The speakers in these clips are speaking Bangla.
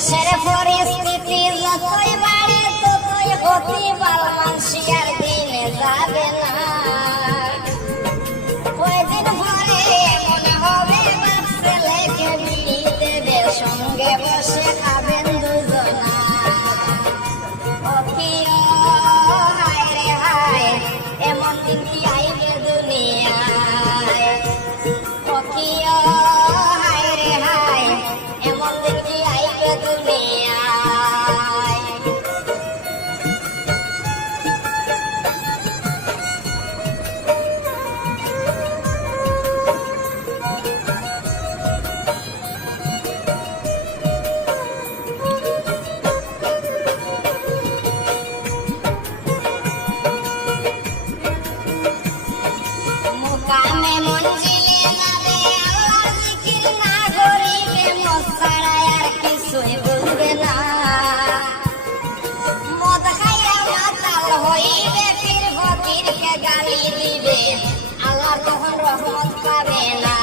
the sheriff for his Rojas, rojas.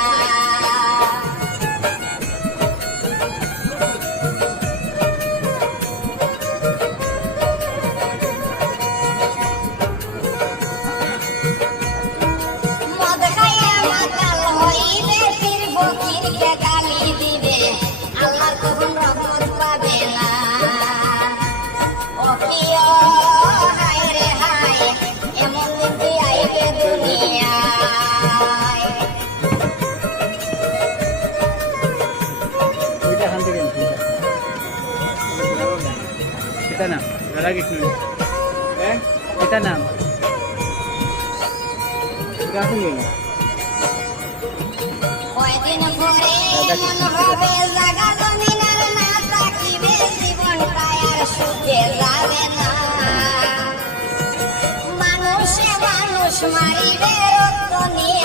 Ito na. Lalagay ko yun. Eh? Ito na. Gato yun. Pwede na po rin manuhabi Laga tuminar na takibig Sibon kayar sugil labe na Manusya manus maribe Rotto ni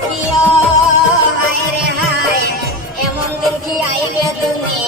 প্রিয় হায় রে হায় এমন দিন কি আইবে তুমি?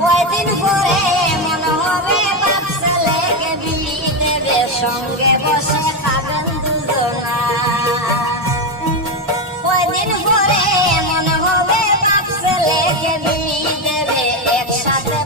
কয়দিন পরে মন হবে বাপ ছেলেকে বিলি দেবে সঙ্গে বসে খাবেন দুজনা। দিন ভরে মনে হবে বাপ ছেলেকে বিলি দেবে একসাথে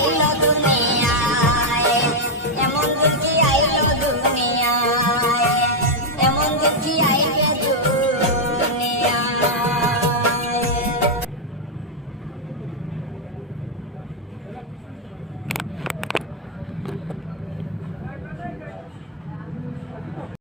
Hola,